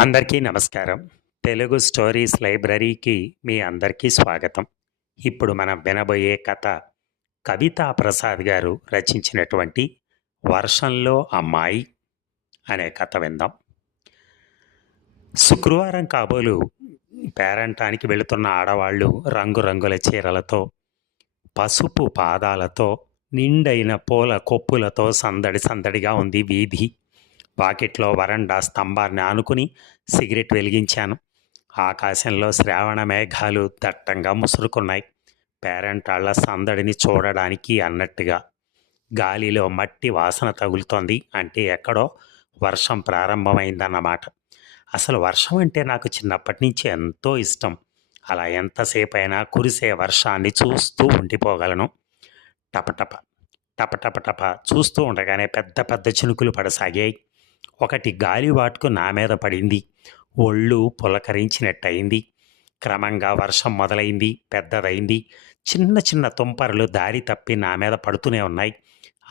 అందరికీ నమస్కారం. తెలుగు స్టోరీస్ లైబ్రరీకి మీ అందరికీ స్వాగతం. ఇప్పుడు మనం వినబోయే కథ కవితా ప్రసాద్ గారు రచించినటువంటి వర్షంలో అమ్మాయి అనే కథ విందాం. శుక్రవారం కాబోలు పేరంటానికి వెళుతున్న ఆడవాళ్ళు రంగురంగుల చీరలతో పసుపు పాదాలతో నిండైన పూల కొప్పులతో సందడి సందడిగా ఉంది వీధి. పాకెట్లో వరండా స్తంభాన్ని ఆనుకుని సిగరెట్ వెలిగించాను. ఆకాశంలో శ్రావణ మేఘాలు దట్టంగా ముసురుకున్నాయి. పేరంటాళ్ళ సందడిని చూడడానికి అన్నట్టుగా. గాలిలో మట్టి వాసన తగులుతోంది. అంటే ఎక్కడో వర్షం ప్రారంభమైందన్నమాట. అసలు వర్షం అంటే నాకు చిన్నప్పటి నుంచి ఎంతో ఇష్టం. అలా ఎంతసేపు అయినా కురిసే వర్షాన్ని చూస్తూ ఉండిపోగలను. టపటప టపటపటప చూస్తూ ఉండగానే పెద్ద పెద్ద చినుకులు పడసాగాయి. ఒకటి గాలివాటుకు నా మీద పడింది. ఒళ్ళు పులకరించినట్టయింది. క్రమంగా వర్షం మొదలైంది పెద్దదైంది చిన్న చిన్న తుంపరలు దారి తప్పి నా మీద పడుతూనే ఉన్నాయి.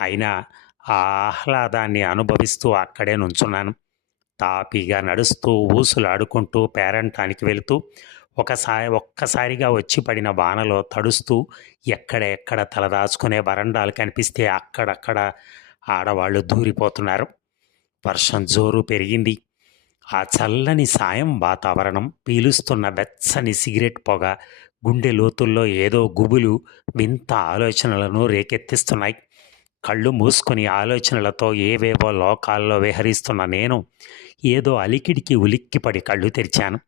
అయినా ఆ ఆహ్లాదాన్ని అనుభవిస్తూ అక్కడే నుంచున్నాను. తాపీగా నడుస్తూ ఊసులాడుకుంటూ పేరంటానికి వెళుతూ ఒకసారి ఒక్కసారిగా వచ్చి పడిన వానలో తడుస్తూ ఎక్కడెక్కడ తలదాచుకునే వరండాలు కనిపిస్తే అక్కడక్కడ ఆడవాళ్ళు దూరిపోతున్నారు. వర్షం జోరు పెరిగింది. ఆ చల్లని సాయం వాతావరణం పీలుస్తున్న వెచ్చని సిగరెట్ పొగ గుండె లోతుల్లో ఏదో గుబులు వింత ఆలోచనలను రేకెత్తిస్తున్నాయి. కళ్ళు మూసుకొని ఆలోచనలతో ఏవేవో లోకాల్లో విహరిస్తున్న నేను ఏదో అలికిడికి ఉలిక్కిపడి కళ్ళు తెరిచాను.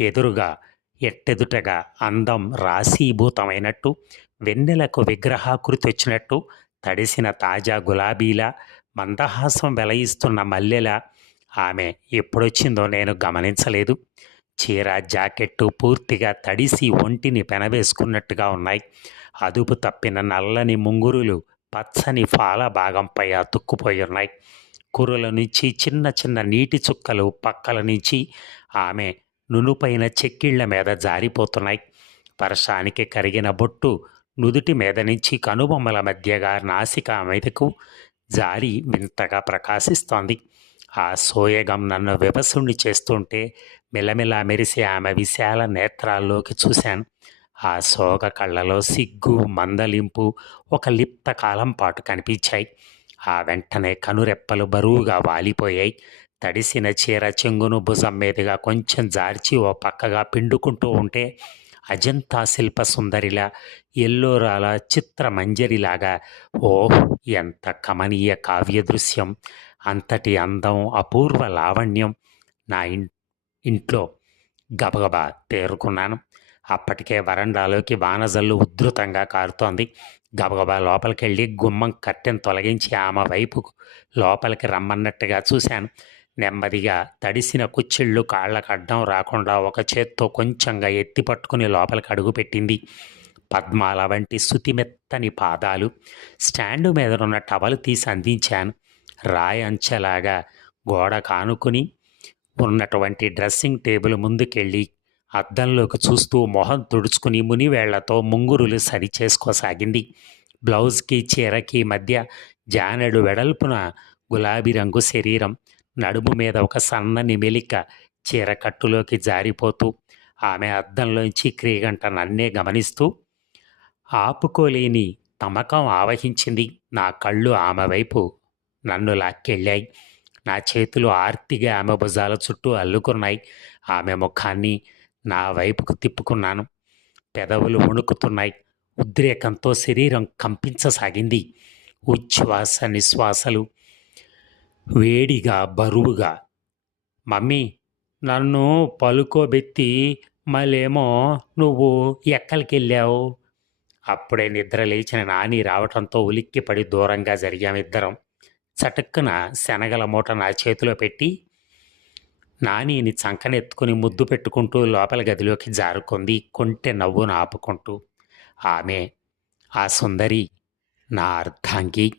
ఎదురుగా ఎట్టెదుటగా అందం రాశీభూతమైనట్టు వెన్నెలకు విగ్రహాకృతి వచ్చినట్టు తడిసిన తాజా గులాబీలా మందహాసం వెలయిస్తున్న మల్లెల ఆమె ఎప్పుడొచ్చిందో నేను గమనించలేదు. చీర జాకెట్టు పూర్తిగా తడిసి ఒంటిని పెనవేసుకున్నట్టుగా ఉన్నాయి. అదుపు తప్పిన నల్లని ముంగురులు పచ్చని ఫాల భాగంపై అతుక్కుపోయి ఉన్నాయి కురుల నుంచి చిన్న చిన్న నీటి చుక్కలు పక్కల నుంచి ఆమె నునుపైన చెక్కిళ్ళ మీద జారిపోతున్నాయి. వర్షానికి కరిగిన బొట్టు నుదుటి మీద నుంచి కనుబొమ్మల మధ్యగా నాసిక మీదకు జారి వింతగా ప్రకాశిస్తోంది. ఆ సోయగం నన్ను వివసుణ్ణి చేస్తుంటే మెలమెలా మెరిసే ఆమె విశాల నేత్రాల్లోకి చూశాను. ఆ సోగ కళ్ళలో సిగ్గు మందలింపు ఒక లిప్త కాలం పాటు కనిపించాయి. ఆ వెంటనే కనురెప్పలు బరువుగా వాలిపోయాయి. తడిసిన చీర చెంగును భుజం మీదుగా కొంచెం జార్చి ఓ పక్కగా పిండుకుంటూ ఉంటే అజంతా శిల్ప సుందరిలా ఎల్లోరాల చిత్రమంజరిలాగా ఓ ఎంత కమనీయ కావ్య దృశ్యం అంతటి అందం అపూర్వ లావణ్యం! నా ఇంట్లో గబగబా తేరుకున్నాను. అప్పటికే వరండాలోకి వానజల్లు ఉధృతంగా కారుతోంది. గబగబా లోపలికెళ్ళి గుమ్మం కట్టెను తొలగించి ఆమె వైపు లోపలికి రమ్మన్నట్టుగా చూశాను. నెమ్మదిగా తడిసిన కుచ్చిళ్ళు కాళ్ళకు అడ్డం రాకుండా ఒక చేత్తో కొంచెంగా ఎత్తి పట్టుకుని లోపలికి అడుగుపెట్టింది పద్మాల వంటి శుతిమెత్తని పాదాలు స్టాండు మీద ఉన్న టవల్ తీసి అందించాను. రాయి అంచెలాగా గోడ కానుకుని ఉన్నటువంటి డ్రెస్సింగ్ టేబుల్ ముందుకెళ్ళి అద్దంలోకి చూస్తూ మొహం తుడుచుకుని మునివేళ్ళతో ముంగురులు సరిచేసుకోసాగింది బ్లౌజ్కి చీరకి మధ్య జానెడు వెడల్పున గులాబీ రంగు శరీరం. నడుము మీద ఒక సన్నని మెలిక చీరకట్టులోకి జారిపోతూ ఆమె అద్దంలోంచి క్రీగంట నన్నే గమనిస్తూ ఆపుకోలేని తమకం ఆవహించింది. నా కళ్ళు ఆమె వైపు నన్ను లాక్కెళ్ళాయి. నా చేతులు ఆర్తిగా ఆమె భుజాల చుట్టూ అల్లుకున్నాయి. ఆమె ముఖాన్ని నా వైపుకు తిప్పుకున్నాను. పెదవులు వణుకుతున్నాయి. ఉద్రేకంతో శరీరం కంపించసాగింది. ఉచ్ఛ్వాస నిశ్వాసలు వేడిగా బరువుగా. మమ్మీ నన్ను పలుకోబెత్తి మళ్ళేమో నువ్వు ఎక్కడికి వెళ్ళావు అప్పుడే నిద్ర లేచిన నాని రావటంతో ఉలిక్కిపడి దూరంగా జరిగామిద్దరం చటుక్కున శనగల మూట నా చేతిలో పెట్టి నానిని చంకనెత్తుకుని ముద్దు పెట్టుకుంటూ లోపల గదిలోకి జారుకుంది కొంటె నవ్వును ఆపుకుంటూ. ఆమె ఆ సుందరి నా అర్ధాంగి.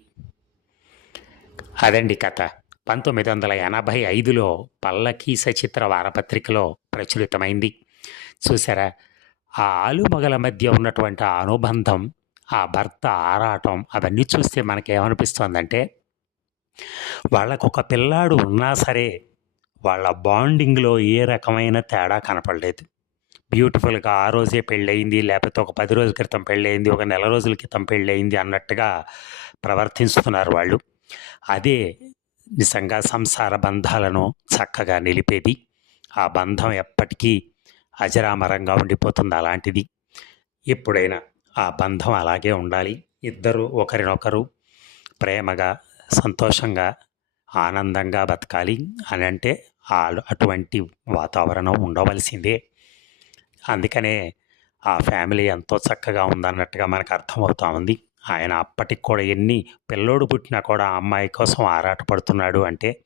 అదండి కథ. పంతొమ్మిది వందల ఎనభై ఐదులో పల్లకీ సచిత్ర వారపత్రికలో ప్రచురితమైంది. చూసారా ఆ ఆలుమగల మధ్య ఉన్నటువంటి ఆ అనుబంధం ఆ భర్త ఆరాటం అవన్నీ చూస్తే మనకేమనిపిస్తోందంటే వాళ్ళకు ఒక పిల్లాడు ఉన్నా సరే వాళ్ళ బాండింగ్లో ఏ రకమైన తేడా కనపడలేదు. బ్యూటిఫుల్గా ఆ రోజే పెళ్ళయింది లేకపోతే ఒక పది రోజుల క్రితం పెళ్ళయింది ఒక నెల రోజుల క్రితం పెళ్ళయింది అన్నట్టుగా ప్రవర్తిస్తున్నారు వాళ్ళు. అదే నిజంగా సంసార బంధాలను చక్కగా నిలిపేది. ఆ బంధం ఎప్పటికీ అజరామరంగా ఉండిపోతుంది అలాంటిది. ఎప్పుడైనా ఆ బంధం అలాగే ఉండాలి. ఇద్దరు ఒకరినొకరు ప్రేమగా సంతోషంగా ఆనందంగా బతకాలి అని అంటే అటువంటి వాతావరణం ఉండవలసిందే. అందుకనే ఆ ఫ్యామిలీ ఎంతో చక్కగా ఉందన్నట్టుగా మనకు అర్థమవుతా ఉంది. ఆయన అప్పటికి కూడా ఎన్ని పిల్లోడు పుట్టినా కూడా ఆ అమ్మాయి కోసం ఆరాటపడుతున్నాడు అంటే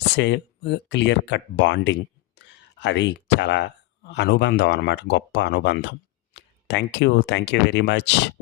సే క్లియర్ కట్ బాండింగ్. అది చాలా అనుబంధం అనమాట గొప్ప అనుబంధం. Thank you thank you very much.